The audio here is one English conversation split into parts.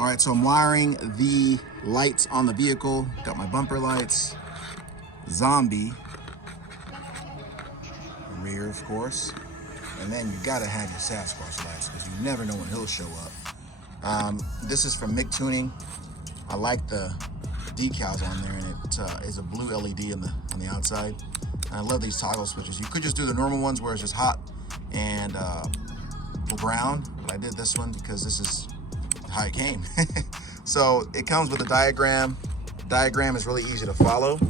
All right, so I'm wiring the lights on the vehicle. Got my bumper lights, zombie, rear of course, and then you gotta have your Sasquatch lights because you never know when he'll show up. This is from Mick Tuning. I like the decals on there, and it is a blue LED on the outside. And I love these toggle switches. You could just do the normal ones where it's just hot and brown, but I did this one because this is how it came. So it comes with a diagram. The diagram is really easy to follow.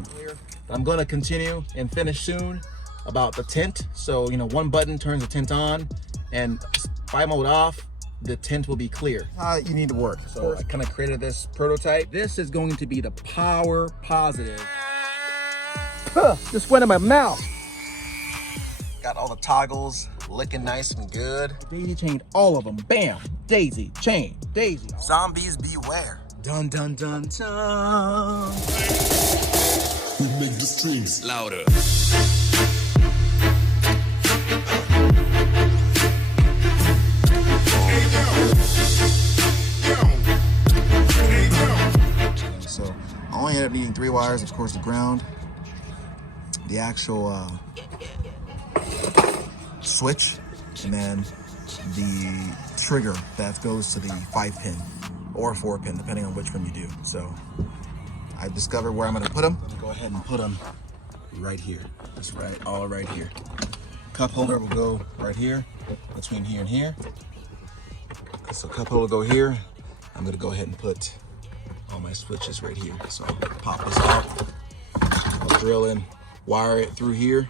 I'm gonna continue and finish soon about the tint. So, you know, one button turns the tint on, and spy mode off, the tint will be clear. You need to work. So I kind of created this prototype. This is going to be the power positive. Just went in my mouth. Got all the toggles looking nice and good. Daisy chained all of them. Bam, daisy chain, daisy. Zombies beware. Dun dun dun dun. We make the strings louder. So I only ended up needing 3 wires, of course, the ground, the actual switch, and then the trigger that goes to the 5-pin or 4-pin, depending on which one you do. So I discovered where I'm going to put them. I'm going to go ahead and put them right here. That's right, all right here. Cup holder will go right here, between here and here. So cup holder will go here. I'm going to go ahead and put all my switches right here. So I'll pop this out, I'll drill in, wire it through here.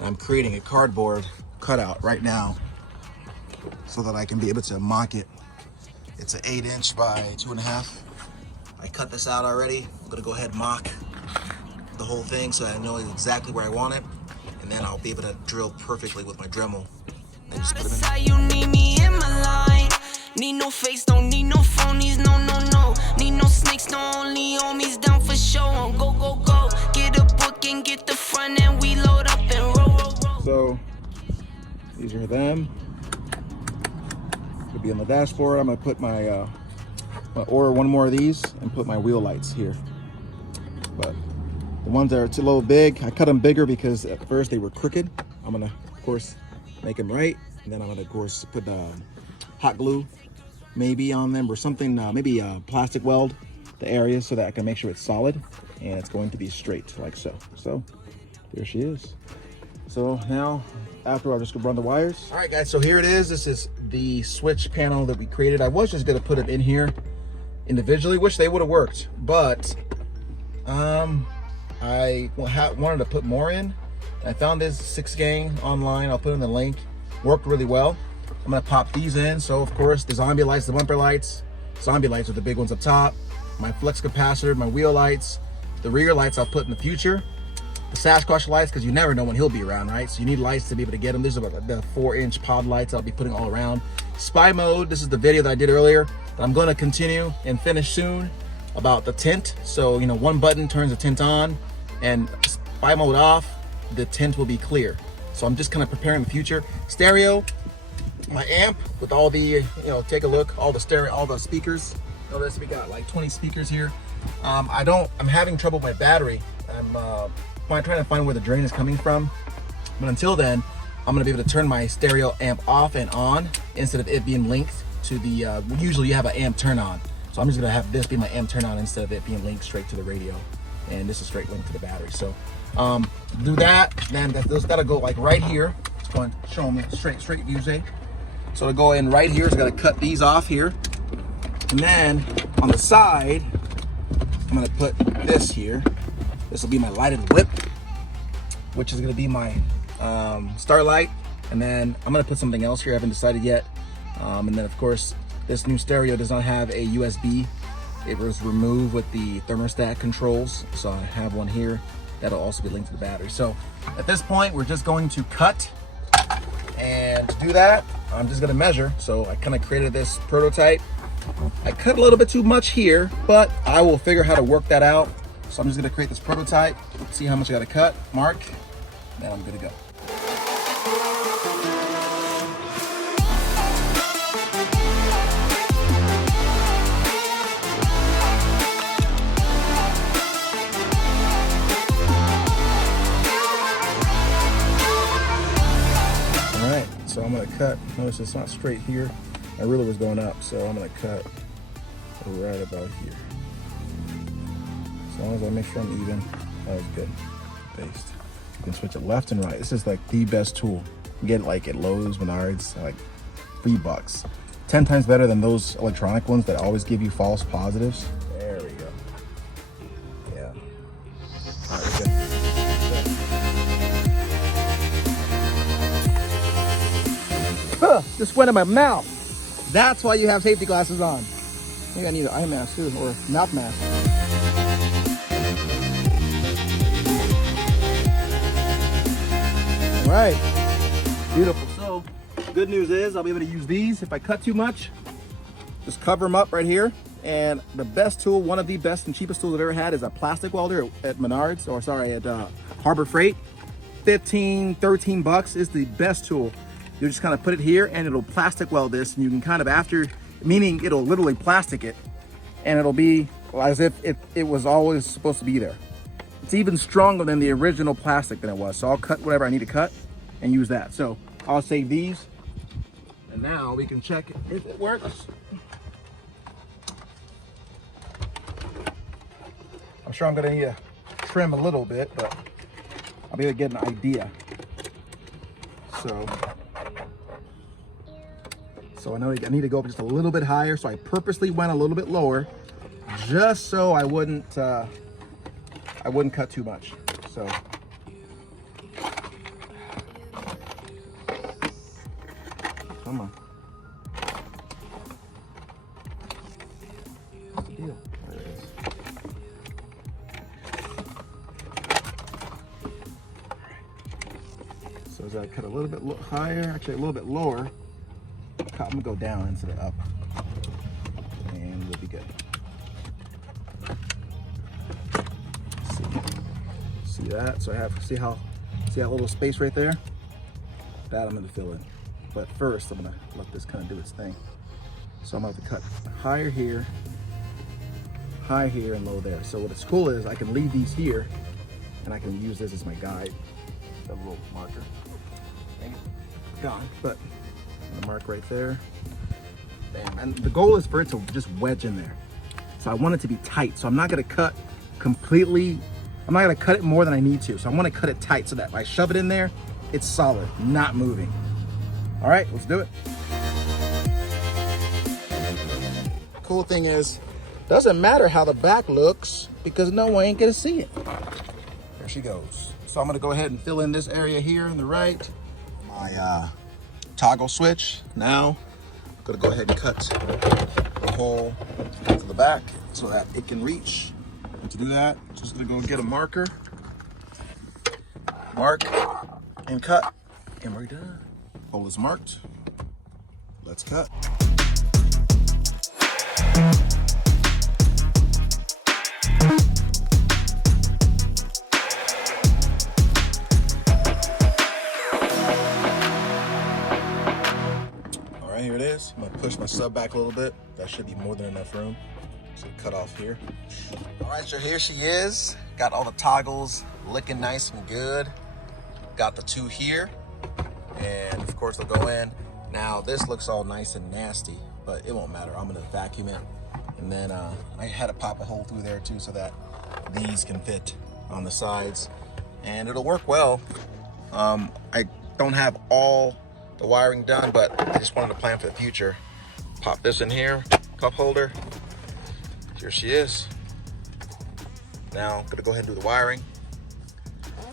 I'm creating a cardboard cutout right now so that I can be able to mock it. It's an 8" by 2.5. I cut this out already. I'm gonna go ahead and mock the whole thing so I know exactly where I want it, and then I'll be able to drill perfectly with my Dremel and just put it in. You need me in my line. Need no face, don't need no phonies, no, no, no. Need no snakes, no only homies down for show. Go, go, go. Get a book and get the front end. We load up and roll, roll, roll. So these are them. Could be on the dashboard. I'm gonna put my order one more of these and put my wheel lights here. But the ones that are too little big, I cut them bigger because at first they were crooked. I'm gonna, of course, make them right, and then I'm gonna, of course, put hot glue maybe on them or something, maybe plastic weld the area so that I can make sure it's solid and it's going to be straight like so. So there she is. So now after I'll just go run the wires. All right guys, so here it is. This is the switch panel that we created. I was just gonna put it in here individually, which they would have worked, but I wanted to put more in. I found this 6-gang online. I'll put in the link. Worked really well. I'm gonna pop these in. So of course the zombie lights, the bumper lights. Zombie lights are the big ones up top. My flux capacitor, my wheel lights. The rear lights I'll put in the future. The Sasquatch lights, because you never know when he'll be around, right? So you need lights to be able to get him. These are the 4-inch pod lights I'll be putting all around. Spy mode, this is the video that I did earlier that I'm gonna continue and finish soon about the tint. So, you know, one button turns the tint on, and spy mode off, the tint will be clear. So I'm just kind of preparing the future. Stereo, my amp with all the, you know, take a look, all the stereo, all the speakers. Notice we got like 20 speakers here. I'm having trouble with my battery. I'm trying to find where the drain is coming from. But until then, I'm gonna be able to turn my stereo amp off and on instead of it being linked to the, usually you have an amp turn on. So I'm just gonna have this be my amp turn on instead of it being linked straight to the radio. And this is straight linked to the battery. So do that, then those gotta go like right here. It's going to show them straight views, eh? So to go in right here, so I gotta cut these off here. And then on the side, I'm gonna put this here. This will be my lighted whip, which is gonna be my starlight. And then I'm gonna put something else here, I haven't decided yet. And then of course, this new stereo does not have a USB. It was removed with the thermostat controls. So I have one here that'll also be linked to the battery. So at this point, we're just going to cut. And to do that, I'm just gonna measure. So I kind of created this prototype. I cut a little bit too much here, but I will figure how to work that out. So I'm just gonna create this prototype, see how much I gotta cut, mark, then I'm good to go. cut. Notice it's not straight here. My ruler was going up, so I'm gonna cut right about here. As long as I make sure I'm even, that was good. Paste. You can switch it left and right. This is like the best tool. You get it like at Lowe's, Menards, like $3. 10 times better than those electronic ones that always give you false positives. There we go. Yeah. All right, we're good. Just went in my mouth. That's why you have safety glasses on. I think I need an eye mask too, or mouth mask. All right, beautiful. So, good news is I'll be able to use these. If I cut too much, just cover them up right here. And the best tool, one of the best and cheapest tools I've ever had, is a plastic welder at Menards, or sorry, at Harbor Freight. 15, 13 bucks is the best tool. You just kind of put it here and it'll plastic weld this, and you can kind of meaning it'll literally plastic it, and it'll be as if it was always supposed to be there. It's even stronger than the original plastic than it was. So I'll cut whatever I need to cut and use that. So I'll save these, and now we can check if it works. I'm sure I'm gonna need to trim a little bit, but I'll be able to get an idea. So I know I need to go up just a little bit higher, so I purposely went a little bit lower, just so I wouldn't cut too much. So come on. What's the deal? There it is. So as I cut a little bit higher, actually a little bit lower, I'm gonna go down instead of up, and we'll be good. See that? So I have, see that little space right there? That I'm gonna fill in. But first, I'm gonna let this kind of do its thing. So I'm gonna have to cut higher here, high here, and low there. So what's cool is I can leave these here, and I can use this as my guide. A little marker. Dang it. Gone, but I'm gonna mark right there. Bam. And the goal is for it to just wedge in there. So I want it to be tight. So I'm not gonna cut completely, I'm not gonna cut it more than I need to. So I wanna cut it tight so that if I shove it in there, it's solid, not moving. All right, let's do it. Cool thing is, doesn't matter how the back looks because no one ain't gonna see it. There she goes. So I'm gonna go ahead and fill in this area here on the right. My toggle switch. Now I'm gonna go ahead and cut the hole to the back so that it can reach. And to do that, just gonna go get a marker, mark, and cut, and we're done. Hole is marked. Let's cut. Here it is. I'm gonna push my sub back a little bit. That should be more than enough room. So cut off here. All right, so here she is. Got all the toggles looking nice and good. Got the two here, and of course they'll go in. Now this looks all nice and nasty, but it won't matter. I'm gonna vacuum it, and then I had to pop a hole through there too so that these can fit on the sides, and it'll work well. I don't have all the wiring done, but I just wanted to plan for the future. Pop this in here, cup holder. Here she is. Now I'm gonna go ahead and do the wiring.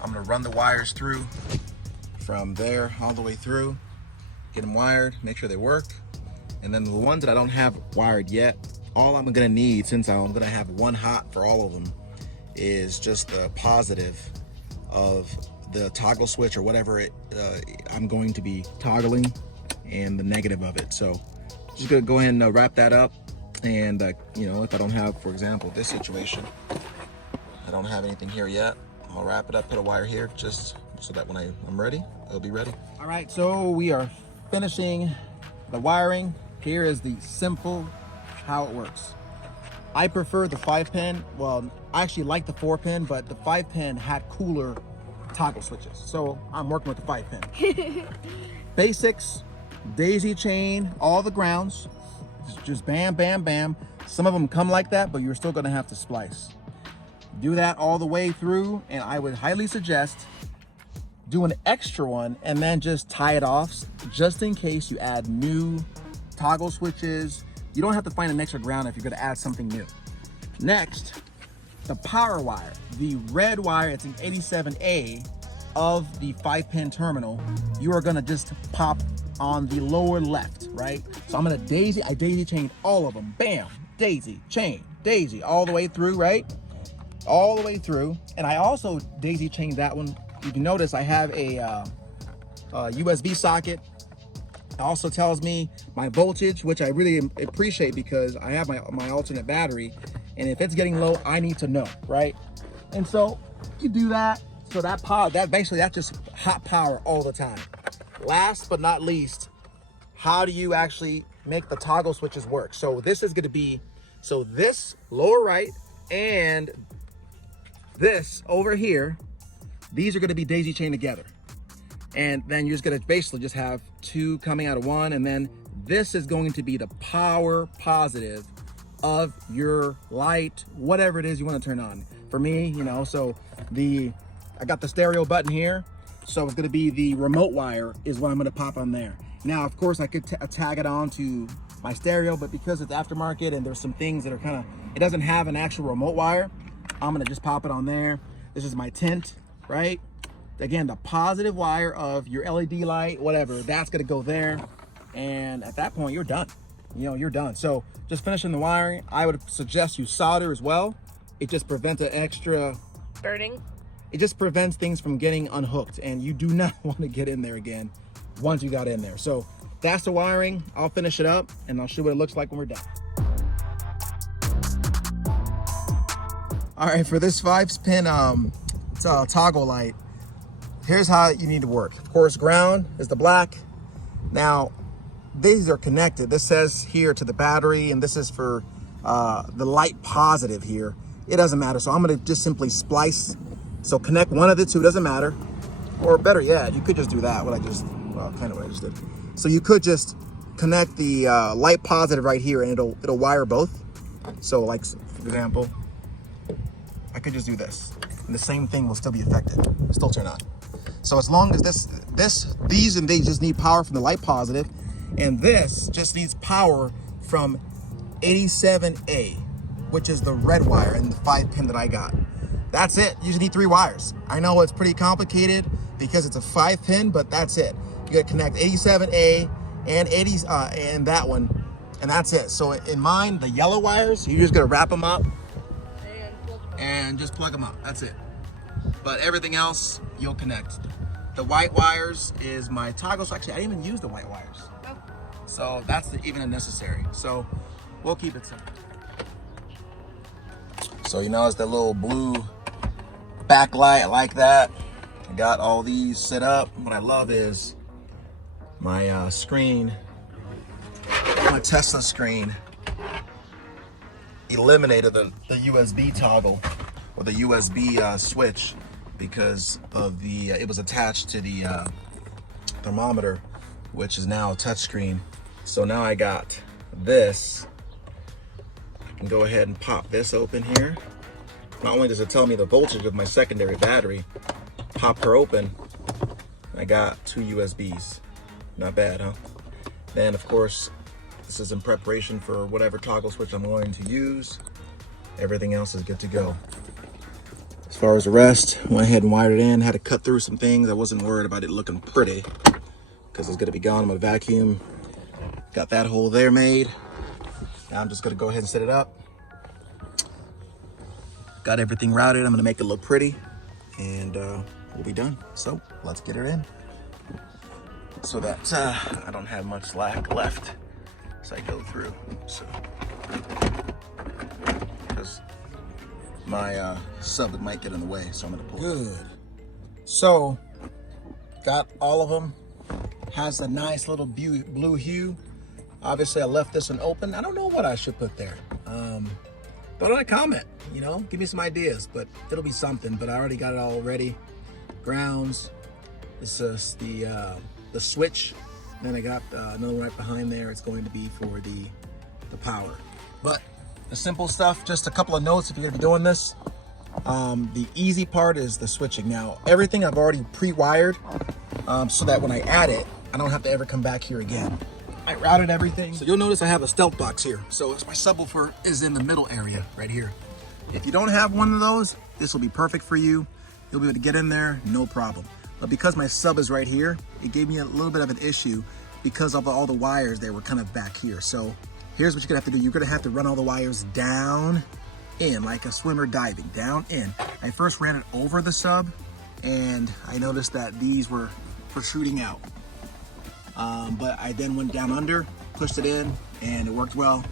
I'm gonna run the wires through from there all the way through, get them wired, make sure they work. And then the ones that I don't have wired yet, all I'm gonna need, since I'm gonna have one hot for all of them, is just the positive of the toggle switch or whatever I'm going to be toggling, and the negative of it. So just gonna go ahead and wrap that up. And you know, if I don't have, for example, this situation, I don't have anything here yet, I'll wrap it up, put a wire here, just so that when I'm ready, it'll be ready. All right, so we are finishing the wiring. Here is the simple how it works. I prefer the 5-pin. Well, I actually like the 4-pin, but the 5-pin had cooler toggle switches, so I'm working with the 5-pin. Basics, daisy chain all the grounds. Just bam, bam, bam. Some of them come like that, but you're still gonna have to splice. Do that all the way through, and I would highly suggest do an extra one and then just tie it off, just in case you add new toggle switches. You don't have to find an extra ground if you're gonna add something new. Next, the power wire. The red wire, it's an 87A of the 5-pin terminal. You are gonna just pop on the lower left, right? So I'm gonna I daisy chain all of them. Bam, daisy, chain, daisy, all the way through, right? All the way through. And I also daisy chained that one. You can notice I have a USB socket. It also tells me my voltage, which I really appreciate because I have my alternate battery. And if it's getting low, I need to know, right? And so you do that. So that power, that's just hot power all the time. Last but not least, how do you actually make the toggle switches work? So this is gonna be, so this lower right and this over here, these are gonna be daisy chained together. And then you're just gonna basically just have two coming out of one, and then this is going to be the power positive of your light, whatever it is you wanna turn on. For me, you know, so I got the stereo button here, so it's gonna be the remote wire is what I'm gonna pop on there. Now, of course, I could tag it on to my stereo, but because it's aftermarket and there's some things that are kind of, it doesn't have an actual remote wire, I'm gonna just pop it on there. This is my tint, right? Again, the positive wire of your LED light, whatever, that's gonna go there. And at that point, you're done. You know, you're done. So just finishing the wiring, I would suggest you solder as well. It just prevents an extra burning. It just prevents things from getting unhooked, and you do not want to get in there again once you got in there. So that's the wiring. I'll finish it up and I'll show what it looks like when we're done. All right, for this 5-pin toggle light, here's how you need to work. Of course, ground is the black. Now, these are connected. This says here to the battery, and this is for the light positive here. It doesn't matter, so I'm gonna just simply splice. So connect one of the two, doesn't matter. Or better yet, you could just do that, what I just did. So you could just connect the light positive right here, and it'll wire both. So like, for example, I could just do this, and the same thing will still be affected, still turn on. So as long as these just need power from the light positive, and this just needs power from 87A, which is the red wire and the 5-pin that I got. That's it. You just need 3 wires. I know it's pretty complicated because it's a 5-pin, but that's it. You gotta connect 87A and and that one, and that's it. So in mine, the yellow wires, you just gotta wrap them up and just plug them up. That's it. But everything else, you'll connect. The white wires is my toggle. So actually, I didn't even use the white wires. Oh. So that's even unnecessary. So we'll keep it simple. So you know, it's the little blue backlight like that. I got all these set up. What I love is my screen, my Tesla screen eliminated the USB toggle or the USB switch because of the it was attached to the thermometer, which is now a touchscreen. So now I got this. I can go ahead and pop this open here. Not only does it tell me the voltage of my secondary battery, pop her open, I got 2 USBs. Not bad, huh? Then of course, this is in preparation for whatever toggle switch I'm going to use. Everything else is good to go. As far as the rest, went ahead and wired it in. Had to cut through some things. I wasn't worried about it looking pretty because it's gonna be gone in my vacuum. Got that hole there made. Now I'm just gonna go ahead and set it up. Got everything routed. I'm gonna make it look pretty, and we'll be done. So let's get her in, so that I don't have much slack left as I go through. So, because my sub might get in the way, so I'm gonna pull. Good. So got all of them. Has a nice little blue hue. Obviously, I left this one open. I don't know what I should put there. But on a comment, you know, give me some ideas, but it'll be something. But I already got it all ready. Grounds. This is the switch Then I got another one right behind there. It's going to be for the power. But the simple stuff, just a couple of notes if you're gonna be doing this. The easy part is the switching. Now, everything I've already pre-wired so that when I add it, I don't have to ever come back here again. I routed everything. So you'll notice I have a stealth box here. So my subwoofer is in the middle area right here. If you don't have one of those, this will be perfect for you. You'll be able to get in there, no problem. But because my sub is right here, it gave me a little bit of an issue because of all the wires, they were kind of back here. So here's what you're gonna have to do. You're gonna have to run all the wires down in, like a swimmer diving, down in. I first ran it over the sub and I noticed that these were protruding out. But I then went down under, pushed it in, and it worked well.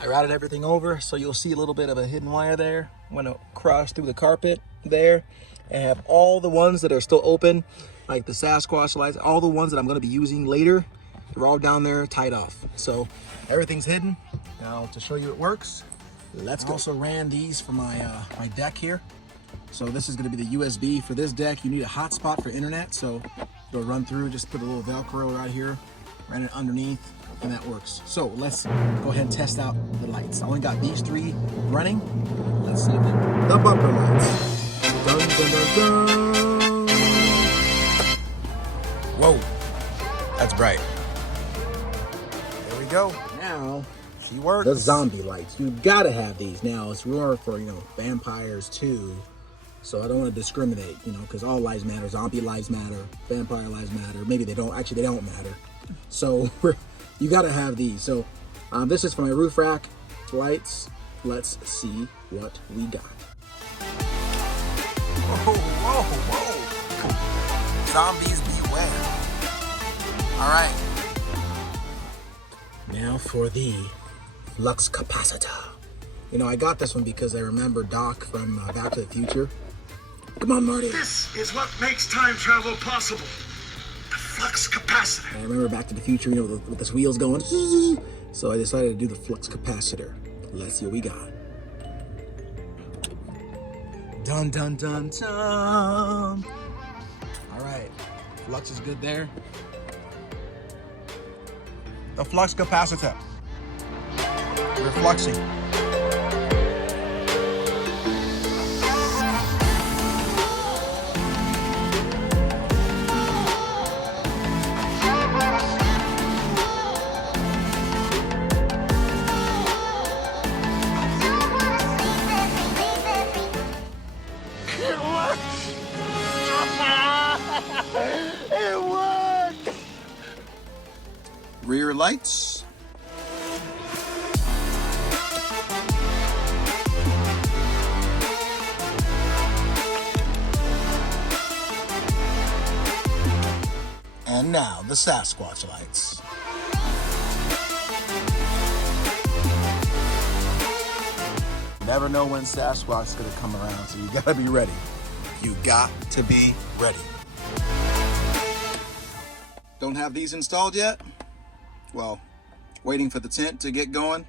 I routed everything over, so you'll see a little bit of a hidden wire there. I'm gonna cross through the carpet there and have all the ones that are still open, like the Sasquatch lights, all the ones that I'm gonna be using later, they're all down there tied off. So everything's hidden. Now to show you it works, let's go. I also ran these for my my deck here. So this is gonna be the USB for this deck. You need a hotspot for internet, so it'll run through, just put a little Velcro right here, ran it underneath, and that works. So let's go ahead and test out the lights. I only got these 3 running. Let's see the bumper lights. Dun, dun, dun, dun. Whoa, that's bright. There we go. Now she works. The zombie lights, you gotta have these. Now it's more for, you know, vampires too. So I don't want to discriminate, you know, because all lives matter. Zombie lives matter, vampire lives matter. Maybe they don't. Actually, they don't matter. So you got to have these. So this is for my roof rack lights. Let's see what we got. Whoa, whoa, whoa. Zombies beware. All right. Now for the flux capacitor. You know, I got this one because I remember Doc from Back to the Future. Come on, Marty. This is what makes time travel possible. The flux capacitor. I remember Back to the Future, you know, with the wheels going. So I decided to do the flux capacitor. Let's see what we got. Dun, dun, dun, dun. All right, flux is good there. The flux capacitor. We're fluxing. Rear lights. And now the Sasquatch lights. Never know when Sasquatch is gonna come around, so you gotta be ready. You got to be ready. Don't have these installed yet? Well, waiting for the tent to get going,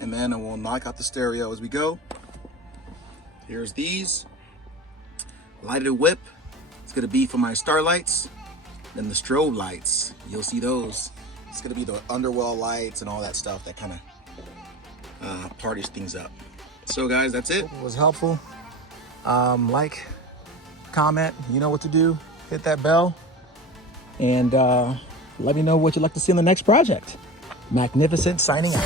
and then I will knock out the stereo as we go. Here's these. Lighted whip. It's gonna be for my starlights. Then the strobe lights, you'll see those. It's gonna be the underwell lights and all that stuff that kind of parties things up. So guys, that's it. Hope it was helpful. Like, comment, you know what to do. Hit that bell. And let me know what you'd like to see in the next project. Magnificent signing out.